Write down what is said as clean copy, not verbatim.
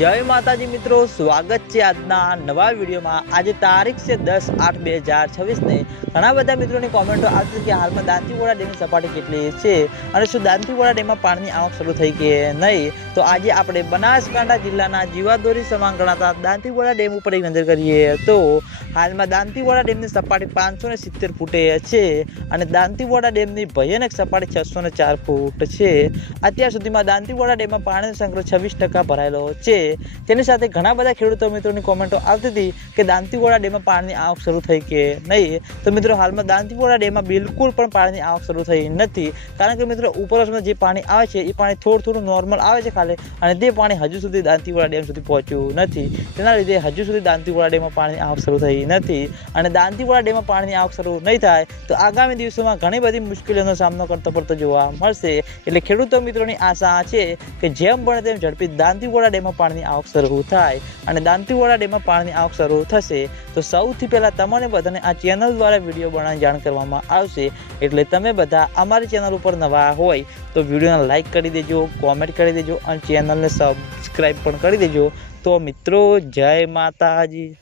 जय माताजी मित्रों, स्वागत है आजना नवा वीडियो में। आज तारीख से 10/8/2026 ने घना बधा मित्रों की कॉमेंटो आती कि हाल में दांतीवाड़ा डेम की सपाटी केटली छे अने शुं दांतीवाड़ा डेम में पानी की आवक शरू थई के नहीं। तो आज आपणे बनासकांठा जिल्लाना जीवादोरी समान गणाता दांतीवाड़ा डेम पर एक नजर करिए तो हाल में दांतीवाड़ा डेम की सपाटी 570 फूटे छे अने दांतीवाड़ा डेम की भयानक सपाटी 604 फूट छे। अत्यार सुधीमां दांतीवाड़ा डेम में पाणीनो संग्रह 26% भरायेलो छे। तेनी साथे घणा बधा खेडूतो मित्रोनी कॉमेंटो आवती थी कि दांतीवाड़ा डेम में पानी आवक शरू थई के नहीं। तो मित्रों हाल में दांतीवाड़ा डेम में बिल्कुल पण पानी आवक शरू थई नथी, कारण के मित्रों उपरवासमां जे पानी आवे छे ए पानी थोडું नॉर्मल आवे छे खाली अने ते पानी हजू सुधी दांतीवाड़ा डेम सुधी पहोंच्युं नथी। तेना लीधे हजू सुधी दांतीवाड़ा डेम में पानी आवक शरू थई नथी अने दांतीवाड़ा डेम में पानी आवक शरू नहीं थाय तो आगामी दिवसोमां घणी बधी मुश्केलीओनो सामनो करतो पड़तो जोवा मळशे। एटले खेडूतो मित्रोनी आशा छे के जेम बने तेम झड़पी दांतीवाड़ा डेम में पानी आवक शरू थाय अने दांतीवाड़ा डेम में पानी आवक शरू थशे तो सौथी पहेला तमने बधाने आ चेनल द्वारा विडियो बनावी जाण करवामां आवशे। एटले तमे बधा अमारी चेनल पर नवा होय तो विडियोने लाइक करी देजो, कॉमेंट करी देजो अने चेनलने सब्सक्राइब पण करी देजो। तो मित्रों जय माताजी।